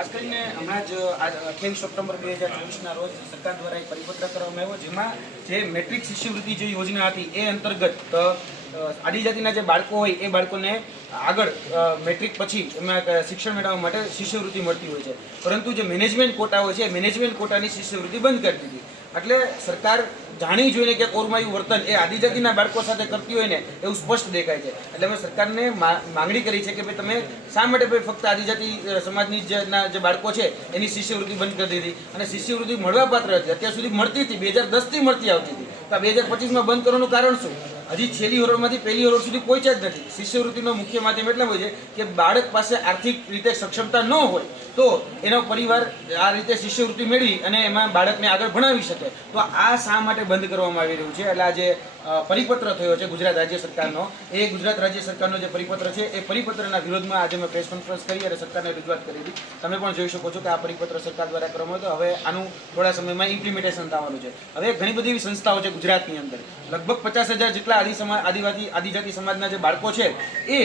ખાસ કરીને હમણાં જ અઠ્યાવીસ ઓક્ટોબર બે હજાર ચોવીસના રોજ સરકાર દ્વારા એક પરિપત્ર કરવામાં આવ્યો જેમાં જે મેટ્રિક શિષ્યવૃત્તિ જે યોજના હતી એ અંતર્ગત આદિજાતિના જે બાળકો હોય એ બાળકોને આગળ મેટ્રિક પછી એમાં શિક્ષણ મેળવવા માટે શિષ્યવૃત્તિ મળતી હોય છે. પરંતુ જે મેનેજમેન્ટ કોટા હોય છે મેનેજમેન્ટ કોટાની શિષ્યવૃત્તિ બંધ કરી દીધી. એટલે સરકાર જાણી જોઈને કે કોરમાયું વર્તન એ આદિજાતિના બાળકો સાથે કરતી હોય ને, એવું સ્પષ્ટ દેખાય છે. એટલે અમે સરકારને માંગણી કરી છે કે ભાઈ તમે શા માટે ભાઈ ફક્ત આદિજાતિ સમાજની જે બાળકો છે, એની શિષ્યવૃત્તિ બંધ કરી દીધી? અને શિષ્યવૃત્તિ મળવા પાત્ર હતી. અત્યાર સુધી મળતી હતી. બે હજાર દસથી મળતી આવતી હતી. તો આ બે હજાર પચીસમાં બંધ કરવાનું કારણ શું? હજી છેલ્લી ઓરોડમાંથી પહેલી ઓરોડ સુધી પહોંચ્યા જ નથી. શિષ્યવૃત્તિનો મુખ્ય માધ્યમ એટલે હોય છે કે બાળક પાસે આર્થિક રીતે સક્ષમતા ન હોય તો એનો પરિવાર આ રીતે શિષ્યવૃત્તિ મેળવી અને એમાં બાળકને આગળ ભણાવી શકે. તો આ શા માટે બંધ કરવામાં આવી રહ્યું છે? એટલે આ જે પરિપત્ર થયો છે ગુજરાત રાજ્ય સરકારનો, એ ગુજરાત રાજ્ય સરકારનો જે પરિપત્ર છે, એ પરિપત્રના વિરોધમાં આજે મેં પ્રેસ કોન્ફરન્સ કરી અને સરકારને રજૂઆત કરી હતી. તમે પણ જોઈ શકો છો કે આ પરિપત્ર સરકાર દ્વારા કરવામાં આવ્યો હવે આનું થોડા સમયમાં ઇમ્પ્લિમેન્ટેશન થવાનું છે. હવે ઘણી બધી એવી સંસ્થાઓ છે ગુજરાતની અંદર. લગભગ પચાસ હજાર જેટલા આદિ સમાજ આદિવાસી આદિજાતિ સમાજના જે બાળકો છે એ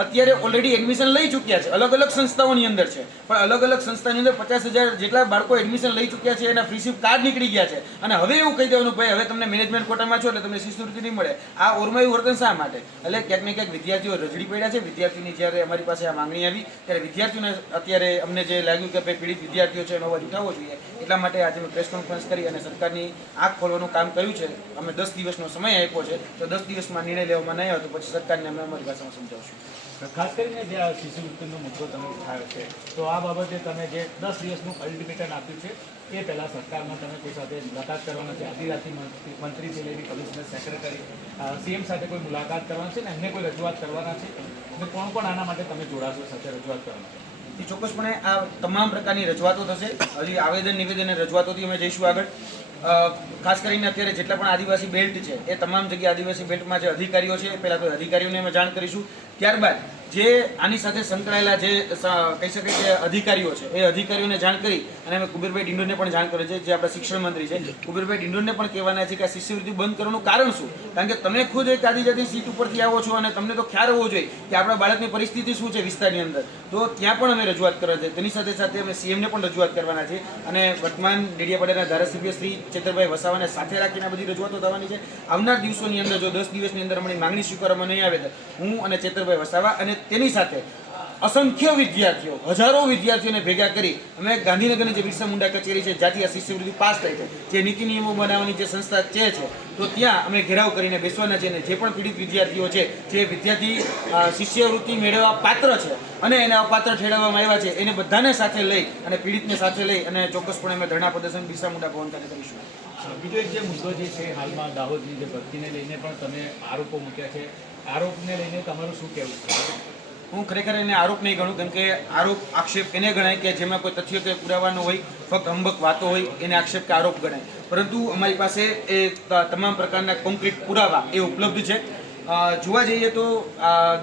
અત્યારે ઓલરેડી એડમિશન લઈ ચૂક્યા છે. અલગ અલગ સંસ્થાઓની અંદર છે. પણ અલગ અલગ સંસ્થાની અંદર પચાસ હજાર જેટલા બાળકો એડમિશન લઈ ચૂક્યા છે એના ફ્રીશિપ કાર્ડ નીકળી ગયા છે. અને હવે એવું કહી દેવાનું, ભાઈ, હવે તમને મેનેજમેન્ટ કોટામાં છો એટલે તમને શિષ્યવૃત્તિ નહીં મળે. આ ઓરમાયું વર્તન શા માટે? એટલે ક્યાંક ને ક્યાંક વિદ્યાર્થીઓ રજડી પડ્યા છે. વિદ્યાર્થીની જ્યારે અમારી પાસે આ માંગણી આવી, ત્યારે વિદ્યાર્થીઓને અત્યારે અમને જે લાગ્યું કે, ભાઈ, પીડિત વિદ્યાર્થીઓ છે, એનો અવાજ ઉઠાવવો જોઈએ. એટલા માટે આજે મેં પ્રેસ કોન્ફરન્સ કરી અને સરકારની આંખ ખોલવાનું કામ કર્યું છે. અમે દસ દિવસનો સમય આપ્યો છે. તો દસ દિવસમાં નિર્ણય લેવામાં નહીં આવે પછી સરકારને અમે અમારી ભાષામાં સમજાવશું. ખાસ કરીને જે આ શિષ્યવૃત્તિનો મુદ્દો તમે ઉઠાવ્યો છે, તો આ બાબતે તમે જે દસ દિવસનું અલ્ટિમેટમ આપ્યું છે, એ પહેલાં સરકારમાં તમે કોઈ સાથે મુલાકાત કરવાના છે આદિજાતિ મંત્રી મંત્રી છે લેડી કમિશનર સેક્રેટરી સીએમ સાથે કોઈ મુલાકાત કરવાની છે ને એમને કોઈ રજૂઆત કરવાના છે? અને કોણ કોણ આના માટે તમે જોડાશો સાથે રજૂઆત કરવાના? છે ચોક્કસપણે આ તમામ પ્રકારની રજૂઆતો થશે. હજી આવેદન નિવેદન અને રજૂઆતોથી અમે જઈશું આગળ. ખાસ કરીને અત્યારે જેટલા પણ આદિવાસી બેલ્ટ છે, એ તમામ જગ્યાએ આદિવાસી બેલ્ટમાં જે અધિકારીઓ છે પહેલાં તો અધિકારીઓને અમે જાણ કરીશું. ત્યારબાદ જે આની સાથે સંકળાયેલા જે કહી શકાય કે અધિકારીઓ છે, એ અધિકારીઓને જાણ કરી અને અમે કુબેરભાઈ ડિંડોરને પણ જાણ કરી છે, જે આપણા શિક્ષણ મંત્રી છે. કુબેરભાઈ ડિંડોરને પણ કહેવાના છે કે આ શિષ્યવૃત્તિ બંધ કરવાનું કારણ શું? કારણ કે તમે ખુદ એક આદિજાતિ સીટ ઉપરથી આવો છો અને તમને તો ખ્યાલ હોવો જોઈએ કે આપણા બાળકની પરિસ્થિતિ શું છે વિસ્તારની અંદર. તો ત્યાં પણ અમે રજૂઆત કરવા છે. તેની સાથે સાથે અમે સીએમને પણ રજૂઆત કરવાના છે. અને વર્તમાન ડેડિયાપાડાના ધારાસભ્ય શ્રી ચેતરભાઈ વસાવાને સાથે રાખીને બધી રજૂઆતો થવાની છે. આવનાર દિવસોની અંદર જો દસ દિવસની અંદર અમારી માંગણી સ્વીકારવામાં નહીં આવે તો હું અને ચેતરભાઈ વસાવા અને તેની સાથે અસંખ્ય વિદ્યાર્થીઓ, હજારો વિદ્યાર્થીઓને ભેગા કરી અમે ગાંધીનગરની જે બિરસા મુંડા કચેરી છે જાતિ આ શિષ્યવૃત્તિ પાસ થાય છે, જે નીતિ નિયમો બનાવવાની જે સંસ્થા છે છે તો ત્યાં અમે ઘેરાવ કરીને બેસવાના છે અને જે પણ પીડિત વિદ્યાર્થીઓ છે, જે વિદ્યાર્થી શિષ્યવૃત્તિ મેળવવા પાત્ર છે અને એને અપાત્ર ઠેરવવામાં આવ્યા છે, એને બધાને સાથે લઈ અને પીડિતને સાથે લઈ અને ચોક્કસપણે અમે ધરણા પ્રદર્શન બિરસા મુંડા ભવન ખાતે કરીશું બીજો એક જે મુદ્દો જે છે હાલમાં દાહોદની જે ભરતીને લઈને પણ તમે આરોપો મૂક્યા છે, આરોપને લઈને તમારું શું કહેવું છે? હું ખરેખર એને આરોપ નહીં ગણું કેમ કે આરોપ આક્ષેપ એને ગણાય કે જેમાં કોઈ તથ્ય કે પુરાવાનો હોય, ફક્ત હંબક વાતો હોય, એને આક્ષેપ કે આરોપ ગણાય. પરંતુ અમારી પાસે એ તમામ પ્રકારના કોન્ક્રીટ પુરાવા એ ઉપલબ્ધ છે. જોવા જઈએ તો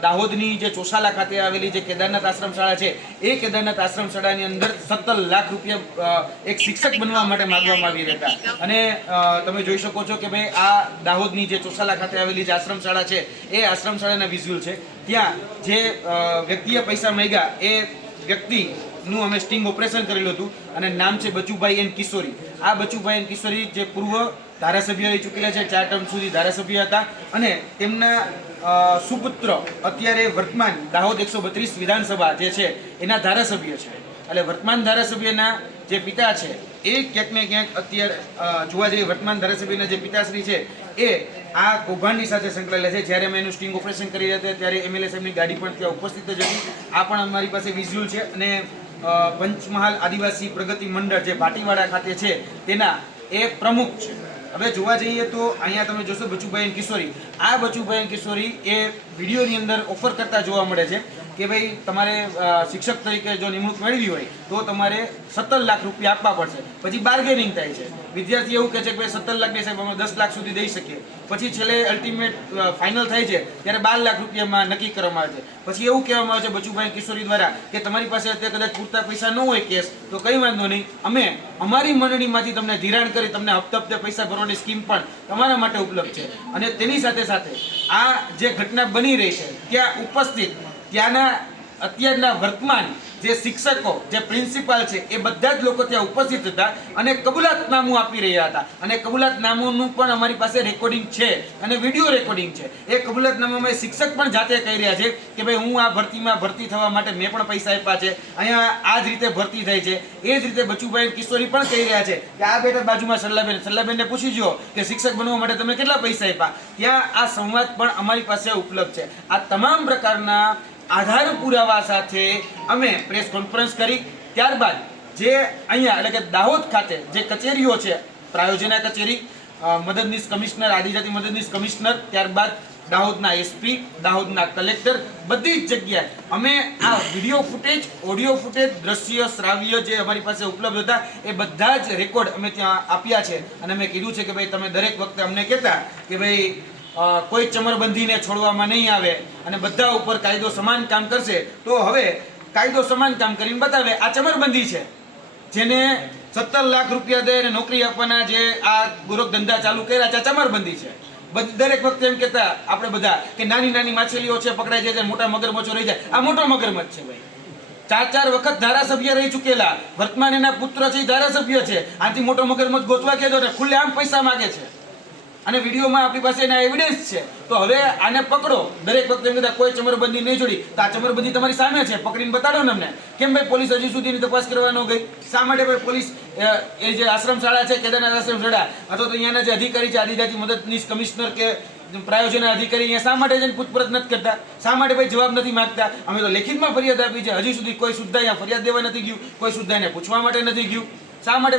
દાહોદની જે ચોસાલા ખાતે આવેલી જે કેદારનાથ આશ્રમ શાળા છે, એ કેદારનાથ આશ્રમ શાળાની અંદર સત્તર લાખ રૂપિયા એક શિક્ષક બનવા માટે માગવામાં આવી રહ્યા અને તમે જોઈ શકો છો કે ભાઈ આ દાહોદની જે ચોસાલા ખાતે આવેલી જે આશ્રમ શાળા છે, એ આશ્રમ શાળાના વિઝ્યુઅલ છે. ત્યાં જે વ્યક્તિએ પૈસા માંગ્યા, એ વ્યક્તિનું અમે સ્ટિંગ ઓપરેશન કરેલું હતું અને નામ છે બચુભાઈ એન કિશોરી. આ બચુભાઈ એન કિશોરી જે પૂર્વ ધારાસભ્ય રહી ચૂકેલા છે, ચાર ટર્મ સુધી ધારાસભ્ય હતા અને તેમના સુપુત્ર અત્યારે વર્તમાન દાહોદ એકસો બત્રીસ વિધાનસભા જે છે, એના ધારાસભ્ય છે. એટલે વર્તમાન ધારાસભ્યના જે પિતા છે, એ ક્યાંક ને ક્યાંક અત્યારે જોવા જઈએ વર્તમાન ધારાસભ્યના જે પિતાશ્રી છે, એ આ કૌભાંડની સાથે સંકળાયેલા છે. જ્યારે અમે એનું સ્ટિંગ ઓપરેશન કરી રહ્યા હતા, ત્યારે એમએલએ સાહેબની ગાડી પણ ત્યાં ઉપસ્થિત જ હતી. આ પણ અમારી પાસે વિઝ્યુઅલ છે અને પંચમહાલ આદિવાસી પ્રગતિ મંડળ જે ભાટીવાડા ખાતે છે, તેના એ પ્રમુખ છે. હવે જોવા જઈએ તો અહીંયા તમે જોશો બચુભાઈ કિશોરી. આ બચુભાઈ કિશોરી એ વિડીયોની અંદર ઓફર કરતા જોવા મળે છે. કે ભાઈ તમારે શિક્ષક તરીકે જો નિમણૂક મેળવી હોય, તો તમારે સત્તર લાખ રૂપિયા આપવા પડશે. પછી બાર્ગેનિંગ થાય છે. વિદ્યાર્થી એવું કહે છે કે ભાઈ સત્તર લાખ નહીં સાહેબ અમે દસ લાખ સુધી દઈ શકીએ. પછી છેલ્લે અલ્ટિમેટ ફાઇનલ થાય છે, ત્યારે બાર લાખ રૂપિયામાં નક્કી કરવામાં આવે છે. પછી એવું કહેવામાં આવે છે બચુભાઈ કિશોરી દ્વારા કે તમારી પાસે અત્યારે કદાચ પૂરતા પૈસા ન હોય કેસ, તો કંઈ વાંધો નહીં. અમે અમારી મંડળીમાંથી તમને ધિરાણ કરી તમને હપ્તા હપ્તે પૈસા ભરવાની સ્કીમ પણ તમારા માટે ઉપલબ્ધ છે. અને તેની સાથે સાથે આ જે ઘટના બની રહી છે, ત્યાં ઉપસ્થિત ત્યાંના, અત્યારના વર્તમાન જે શિક્ષકો, જે પ્રિન્સિપાલ છે, એ બધા જ લોકો ત્યાં ઉપસ્થિત હતા અને કબૂલાતનામું આપી રહ્યા હતા. અને કબૂલાતનામુંનું પણ અમારી પાસે રેકોર્ડિંગ છે અને વીડિયો રેકોર્ડિંગ છે. એ કબૂલાતનામામાં શિક્ષક પણ જાતે કહી રહ્યા છે કે ભાઈ હું આ ભરતીમાં ભરતી થવા માટે મેં પણ પૈસા આપ્યા છે. અહીંયા આ જ રીતે ભરતી થઈ છે. એ જ રીતે બચુભાઈ કિશોરી પણ કહી રહ્યા છે કે આ બેઠા બાજુમાં સલ્લાબેન, સલ્લાબેનને પૂછી જુઓ કે શિક્ષક બનવા માટે તમે કેટલા પૈસા આપ્યા. ત્યાં આ સંવાદ પણ અમારી પાસે ઉપલબ્ધ છે. આ તમામ પ્રકારના આધાર પુરાવા સાથે અમે પ્રેસ કોન્ફરન્સ કરી. ત્યારબાદ જે અહીંયા એટલે કે દાહોદ ખાતે જે કચેરીઓ છે, પ્રાયોજના કચેરી મદદનીશ કમિશનર, આદિજાતિ મદદનીશ કમિશનર, ત્યારબાદ દાહોદના એસપી દાહોદના કલેક્ટર, બધી જ જગ્યાએ અમે આ વીડિયો ફૂટેજ ઓડિયો ફૂટેજ દ્રશ્ય, શ્રાવ્ય જે અમારી પાસે ઉપલબ્ધ હતા, એ બધા જ રેકોર્ડ અમે ત્યાં આપ્યા છે. અને અમે કીધું છે કે ભાઈ તમે દરેક વખતે અમને કહેતા કે ભાઈ કોઈ ચમરબંધીને છોડવામાં નહીં આવે અને બધા ઉપર કાયદો સમાન કામ કરશે, તો હવે કાયદો સમાન કામ કરીને બતાવે, આ ચમરબંધી છે. જેને સત્તર લાખ રૂપિયા દે અને નોકરી આપવાના જે આ ગોરખ ધંધા ચાલુ કર્યા છે, આ ચમરબંધી છે. દરેક વખતે એમ કહેતા આપણે બધા કે નાની નાની માછલીઓ છે પકડાઈ જાય છે મોટા મગરમચ્છો રહી જાય. આ મોટો મગરમચ્છ છે ભાઈ. ચાર ચાર વખત ધારાસભ્ય રહી ચૂકેલા. વર્તમાન એના પુત્ર છે ધારાસભ્ય છે. આથી મોટો મગરમચ્છ ગોતવા કહેતો ખુલ્લે આમ પૈસા માગે છે. અને વિડીયોમાં આપણી પાસે એના એવિડન્સ છે. તો હવે આને પકડો. દરેક વખતે એમ કોઈ ચમરબંધી નહીં જોડી તો આ ચમરબંધી તમારી સામે છે. પકડીને બતાડો ને અમને. કેમ ભાઈ પોલીસ હજી સુધીની તપાસ કરવા ન ગઈ? શા માટે ભાઈ પોલીસ એ જે આશ્રમ છે, કેદારનાથ આશ્રમ શાળા અથવા તો અહીંયાના જે અધિકારી છે, આદિજાતિ મદદનીશ કમિશનર કે પ્રાયોજના અધિકારી અહીંયા શા માટે જઈને પૂછપરછ નથી કરતા? શા માટે ભાઈ જવાબ નથી માંગતા? અમે તો લેખિતમાં ફરિયાદ આપી છે. હજી સુધી કોઈ સુદ્ધા અહીંયા ફરિયાદ દેવા નથી ગયું. કોઈ સુદ્ધા એને પૂછવા માટે નથી ગયું. શા માટે